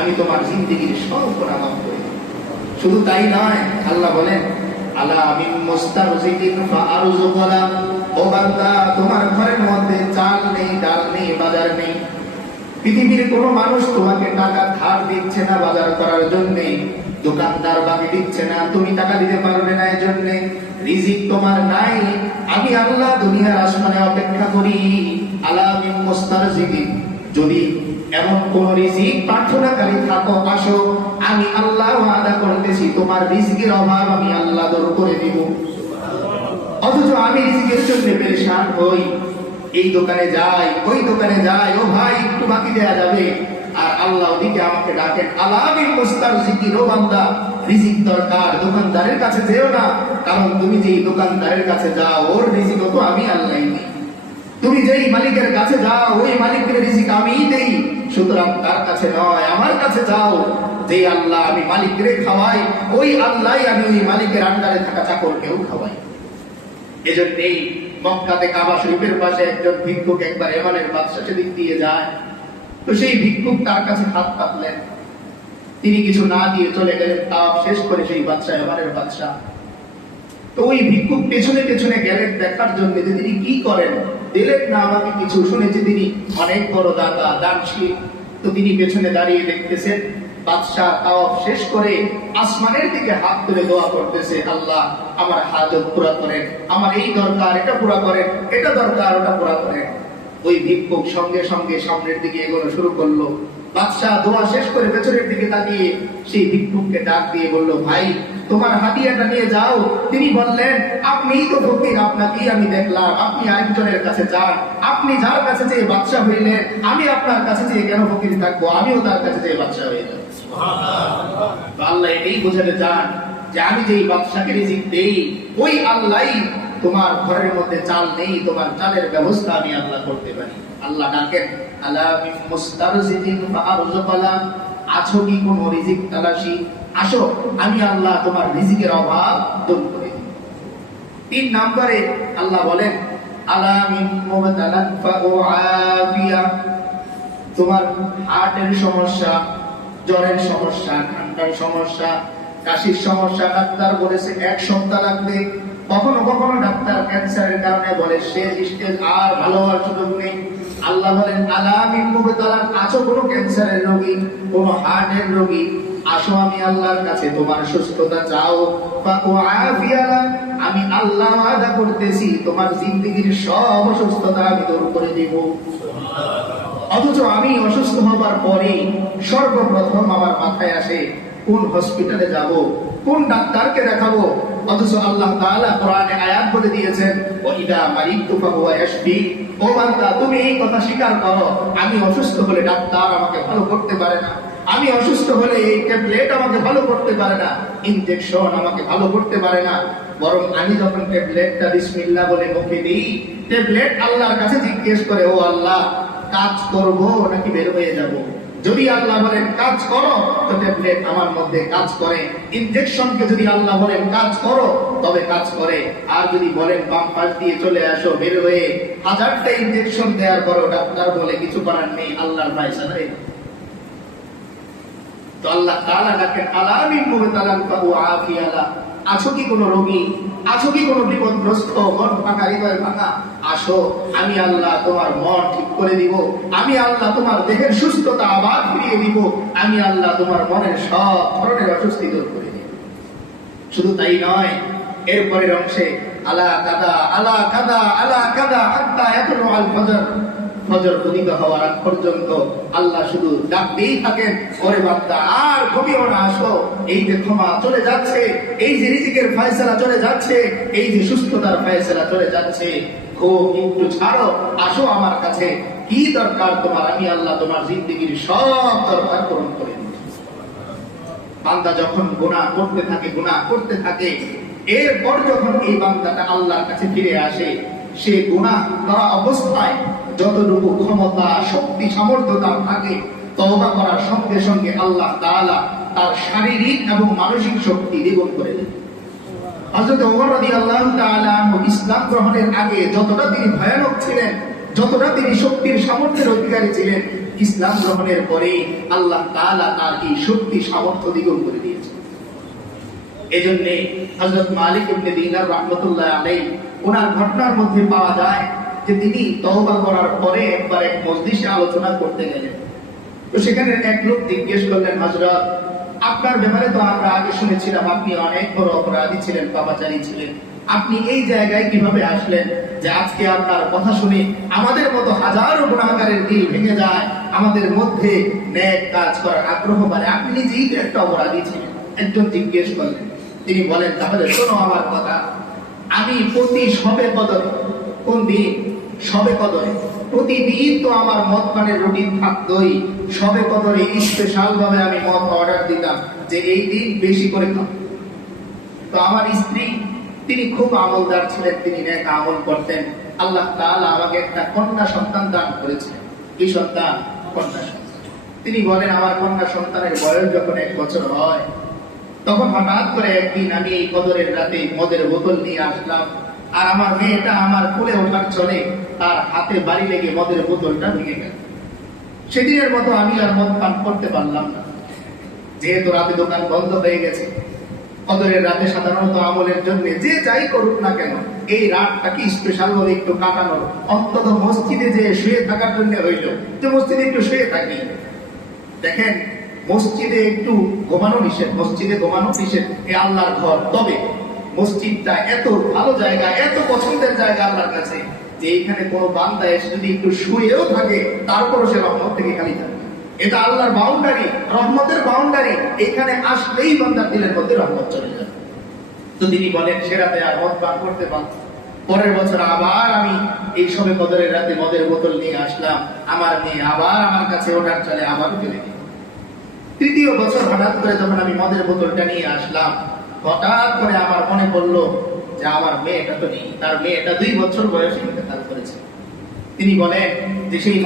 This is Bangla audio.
আমি তোমার জিন্দেগির সব গুনাহ মাফ করে দেব। শুধু তাই নয়, আল্লাহ বলেন আলা মিন মুস্তারজিকিন ফাআরযুকুলা, ও বান্দা তোমার ঘরের মধ্যে চাল নেই, ডাল নেই, বাজার নেই, পৃথিবীর কোন মানুষ তোমাকে টাকা ধার দিচ্ছে না বাজার করার জন্য, দোকানদার বাকি দিচ্ছে না, তুমি টাকা দিতে পারবে না, এজন্য রিজিক তোমার নাই, আমি আল্লাহ দুনিয়ার আসমানে অপেক্ষা করি। আলা মিন মুস্তারজিকিন, যদি এমন কোন রিজিক প্রার্থনাকারী থাকো, আসো, আমি আল্লাহ ওয়াদা করতেছি তোমার রিজিকের অভাব আমি আল্লাহ দূর করে দিব। অথচ আমি রিজিকের জন্য পেরেশান হই, এই দোকানে যাই, ওই দোকানে যাই, ও ভাই একটু বাকি দেয়া যাবে, আর আল্লাহ ওদিকে আমাকে ডাকেন আলা মিন মুস্তারজিকিন, ও বান্দা রিজিক দরকার, দোকানদারের কাছে যেও না, কারণ তুমি যেই দোকানদারের কাছে যাও ওর রিজিকও তো আমি আল্লাহই দিই, তুমি যেই মালিকের কাছে যাও ওই মালিকের রিজিক আমিই দেই, সুতরাং তার কাছে নয় আমার কাছে যাও, যে আল্লাহ আমি মালিকের খাওয়াই ওই আল্লাহই আমি ওই মালিকের আন্ডারে থাকা চাকরকেও খাওয়াই। এজন্যই মক্কাতে কাবা শরীফের পাশে একজন ভিক্ষুক একবার এমানের বাদশা সেদিক দিয়ে যায়, তো সেই ভিক্ষুক তার কাছে হাত পাতলেন, তিনি কিছু না দিয়ে চলে গেলেন, তাওয়াফ শেষ করে সেই বাদশা এমানের বাদশা। তো ওই ভিক্ষুক পেছনে পেছনে গেলেন দেখার জন্য যে তিনি কি করেন, দিলেন না আমাকে কিছু, শুনেছি তিনি অনেক বড় দাতা দানশীল, তো তিনি পেছনে দাঁড়িয়ে দেখতেছেন বাদশাহ তাওয়াফ শেষ করে আসমানের দিকে হাত তুলে দোয়া করতেছে, আল্লাহ আমার হাজত পুরা করেন, আমার এই দরকার এটা পুরা করেন, এটা দরকার ওটা পুরা করেন। ওই ভিক্ষুক সঙ্গে সঙ্গে সামনের দিকে এগোনো শুরু করলো। বাদশাহ দোয়া শেষ করে পেছনের দিকে তাকিয়ে সেই ভিক্ষুককে ডাক দিয়ে বলল, ভাই তোমার হাদিয়াটা নিয়ে যাও। তিনি বললেন, আপনিই তো ফকির, আপনাকেই আমি দেখলাম, আপনি আরেকজনের কাছে যান, আপনি যার কাছে যেয়ে বাদশাহ হইলেন, আমি আপনার কাছে যেয়ে কেন ফকির থাকবো, আমিও তার কাছে যেয়ে বাদশাহ হয়ে যাব। আল্লাহ এটাই বোঝাতে চান যে আমি যেই বাদশাকে রিজিক দেই ওই আল্লাহই, তোমার ঘরের মধ্যে চাল নেই, তোমার চালের ব্যবস্থা আমি আল্লাহ করতে পারি। আল্লাহ ডাকেন আলা মিন মুস্তারজিকিন ফাআরযুকুলা, আছো কি কোন রিজিক তালাশি, আসো আমি আল্লাহ তোমার রিজিকের অভাব দূর করে দিই। 3 নম্বরে আল্লাহ বলেন আলা মিন মুবতালান ফাউআফিয়া, তোমার হার্টের সমস্যা, জ্বরের সমস্যা, ঠান্ডার সমস্যা, কাশির সমস্যা, ডাক্তার বলেছে 1 সপ্তাহ লাগবে, কখনো কখনো ডাক্তার ক্যান্সারের কারণে বলে শেষ স্টেজ, আর ভালো হওয়ার সুযোগ নেই। আল্লাহ বলেন আলা মিন মুবতালান, আছো কোনো ক্যান্সারের রোগী, কোনো হার্টের রোগী, আসো আমি আল্লাহর কাছে তোমার সুস্থতা চাও, ফাউআফিয়া, আমি আল্লাহ ওয়াদা করতেছি তোমার জিন্দেগীর সব অসুস্থতা আমি দূর করে দেব। অথচ আমি অসুস্থ হবার পরে সর্বপ্রথম আমার মাথায় আসে কোন হসপিটালে যাব, কোন ডাক্তারকে দেখাবো, অথচ আল্লাহ তাআলা কোরআনে আয়াত বলে দিয়েছেন ওয়াইদা মারিতু ফাহুয়া ইয়াশফি, ও বান্দা তুমি এই কথা স্বীকার করো, আমি অসুস্থ হলে ডাক্তার আমাকে ভালো করতে পারে না, আমি অসুস্থ হলে এই ট্যাবলেট আমাকে ভালো করতে পারে না, ইনজেকশন আমাকে ভালো করতে পারে না, বরং আমি যখন ট্যাবলেটটা বিসমিল্লাহ বলে মুখে দিই, ট্যাবলেট আল্লাহর কাছে জিজ্ঞেস করে, ও আল্লাহ কাজ করব নাকি বের হয়ে যাব, যদি আল্লাহ বলেন কাজ করো তো ট্যাবলেট আমার মধ্যে কাজ করে, ইনজেকশনকে যদি আল্লাহ বলেন কাজ করো তবে কাজ করে, আর যদি বলেন বাম পাশ দিয়ে চলে আসো বের হয়ে 1000টা ইনজেকশন দেওয়ার পরও ডাক্তার বলে কিছু করার নেই, আল্লাহর ফায়সালাই। তো আল্লাহ তাআলা ডাকেন আলা মিন মুবতালান ফাউআফিয়া, আছো কি কোনো রোগী, আছো কি কোনো বিপদগ্রস্ত, মন ভাঙা, হৃদয় ভাঙা, আসো আমি আল্লাহ তোমার মন ঠিক করে দিব, আমি আল্লাহ তোমার দেহের সুস্থতা আবার ফিরিয়ে দিব, আমি আল্লাহ তোমার মনের সব ধরনের অস্বস্তি দূর করে দিব। শুধু তাই নয়, এরপরের অংশে আলা কাদা আলা কাদা আলা কাদা হাত্তা ইয়াতলু আল ফজর, ফজর উদিত হওয়ার আগ পর্যন্ত আল্লাহ শুধু ডাকতেই থাকেন, ওরে বান্দা আর ঘুমিও না, আসো, এই যে ক্ষমা চলে যাচ্ছে, এই যে রিজিকের ফয়সালা চলে যাচ্ছে, এই যে সুস্থতার ফয়সালা চলে যাচ্ছে, ঘুম একটু ছাড়ো, আসো আমার কাছে, কি দরকার তোমার, আমি আল্লাহ তোমার জিন্দেগীর সব দরকার পূরণ করে দিই। বান্দা যখন গুনাহ করতে থাকে, গুনাহ করতে থাকে, এরপর যখন এই বান্দাটা আল্লাহর কাছে ফিরে আসে, সে গুনাহ করা অবস্থায় যতটুকু ক্ষমতা, শক্তি, সামর্থ্য তার থাকে, তওবা করার সঙ্গে সঙ্গে আল্লাহ তাআলা তার শারীরিক এবং মানসিক শক্তি দ্বিগুণ করে দেন। হযরত ওমর রাদিয়াল্লাহু তাআলা ইসলাম গ্রহণের আগে যতটা তিনি ভয়ানক ছিলেন, যতটা তিনি শক্তির সামর্থ্যের অধিকারী ছিলেন, ইসলাম গ্রহণের পরে আল্লাহ তাআলা তার এই শক্তি সামর্থ্য দ্বিগুণ করে দিয়েছে। এজন্য হযরত মালিক ইবনে দিনার রাহমাতুল্লাহ আলাইহি ওনার ঘটনার মধ্যে পাওয়া যায় যে তিনি তওবা করার পরে একবার এক মজলিসে আলোচনা করতে গেলেন। তো সেখানে এক লোক জিজ্ঞেস করলেন, হযরত আপনার ব্যাপারে তো আমরা আগে শুনেছিলাম আপনি অনেক বড় অপরাধী ছিলেন, পাপাচারী ছিলেন, আপনি এই জায়গায় কিভাবে আসলেন যে আজকে আপনার কথা শুনে আমাদের মতো হাজারো গুনাহগারের দিল ভেঙে যায়, আমাদের মধ্যে নেক কাজ করার আগ্রহ বাড়ে, আপনি নিজেই তো একটা অপরাধী ছিলেন। একজন জিজ্ঞেস করলেন, তিনি বলেন, তাহলে শোনো আমার কথা, আমি প্রতি শবে কদরে, কোন দিন? শবে কদরে, প্রতিদিন তো আমার মদ পানের রুটিন থাকতোই, শবে কদরে স্পেশাল ভাবে আমি মদ অর্ডার দিতাম যে এই দিন বেশি করে খাও। তো আমার স্ত্রী, তিনি খুব আমলদার ছিলেন, তিনি নেক আমল করতেন। আল্লাহ তাআলা আমাকে একটা কন্যা সন্তান দান করেছেন। কি সন্তান? কন্যা সন্তান। তিনি বলেন, আমার কন্যা সন্তানের বয়স যখন 1 বছর হয়, তখন হঠাৎ করে একদিন আমি এই কদরের রাতে মদের বোতল নিয়ে আসলাম, আর আমার মেয়েটা আমার কোলে ওঠার চলে তার হাতে বাড়ি লেগে মদের বোতলটা ভেঙে গেল। সেদিনের মতো আমি আর মদ পান করতে পারলাম না, যেহেতু রাতে দোকান বন্ধ হয়ে গেছে। কদরের রাতে সাধারণত আমলের জন্য যে যাই করুক না কেন, এই রাতটাকে স্পেশাল ভাবে একটু কাটানোর, অন্তত মসজিদে যে শুয়ে থাকার জন্য হইল যে মসজিদে একটু শুয়ে থাকি। দেখেন, মসজিদে একটু ঘুমানো নিষেধ, মসজিদে ঘুমানো নিষেধ, এ আল্লাহর ঘর। তবে মসজিদটা এত ভালো জায়গা, এত পছন্দের জায়গা আল্লাহর কাছে যে এখানে কোনো বান্দা এসে যদি একটু শুয়েও থাকে তারপরও সে রহমত থেকে খালি থাকে। এটা আল্লাহর বাউন্ডারি, রহমতের বাউন্ডারি। এখানে আসলেই বান্দার দিলের মধ্যে রহমত চলে যায়। তো তিনি বলেন, সে রাতে আর মদ পান করতে পারত। পরের বছর আবার আমি এই সবে কদরের রাতে মদের বোতল নিয়ে আসলাম, আমার মেয়ে আবার আমার কাছে ওঠার চলে আবার চলে গেল। তৃতীয় বছর হঠাৎ করে যখন আমি মদের বোতলটা নিয়ে আসলাম, হঠাৎ করে আমার মনে পড়লো যে আমার মেয়েটা তো নেই, তার মেয়েটা 2 বছর বয়সে ইন্তেকাল করেছে। তিনি বলেন যে সেই